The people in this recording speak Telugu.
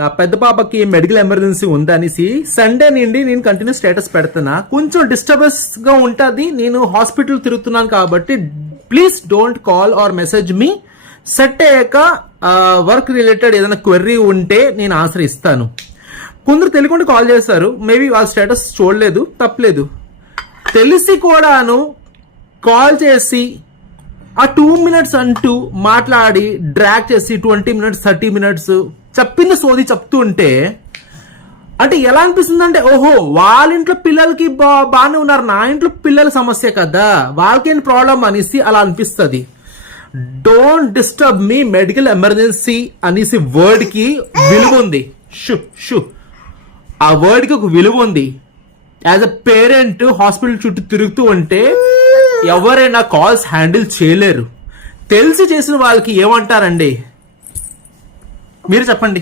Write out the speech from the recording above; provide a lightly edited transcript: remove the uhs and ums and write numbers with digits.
నా పెద్ద పాపకి మెడికల్ ఎమర్జెన్సీ ఉందనేసి సండే నుండి నేను కంటిన్యూ స్టేటస్ పెడుతున్నా. కొంచెం డిస్టర్బెన్స్ గా ఉంటుంది, నేను హాస్పిటల్ తిరుగుతున్నాను కాబట్టి please don't call or message me. Set అయ్యాక వర్క్ రిలేటెడ్ ఏదైనా క్వెర్రీ ఉంటే నేను ఆన్సర్ ఇస్తాను. కొందరు తెలియకుండా కాల్ చేశారు, మేబీ వాళ్ళ స్టేటస్ చూడలేదు, తప్పలేదు. తెలిసి కూడాను కాల్ చేసి ఆ 2 minutes అంటూ మాట్లాడి డ్రాగ్ చేసి 20 minutes 30 minutes చెప్పింది సోది చెప్తూ ఉంటే అంటే ఎలా అనిపిస్తుంది అంటే, ఓహో వాళ్ళ ఇంట్లో పిల్లలకి బాగానే ఉన్నారు, నా ఇంట్లో పిల్లల సమస్య కదా, వాళ్ళకేం ప్రాబ్లం అనేసి అలా అనిపిస్తుంది. Don't disturb me, medical emergency అనేసి వర్డ్ కి విలువ ఉంది. ఆ వర్డ్ కి ఒక విలువ ఉంది. యాజ్ అ పేరెంట్ హాస్పిటల్ చుట్టూ తిరుగుతూ ఉంటే ఎవరైనా కాల్స్ హ్యాండిల్ చేయలేరు. తెలిసి చేసిన వాళ్ళకి ఏమంటారండి? మీరు చెప్పండి.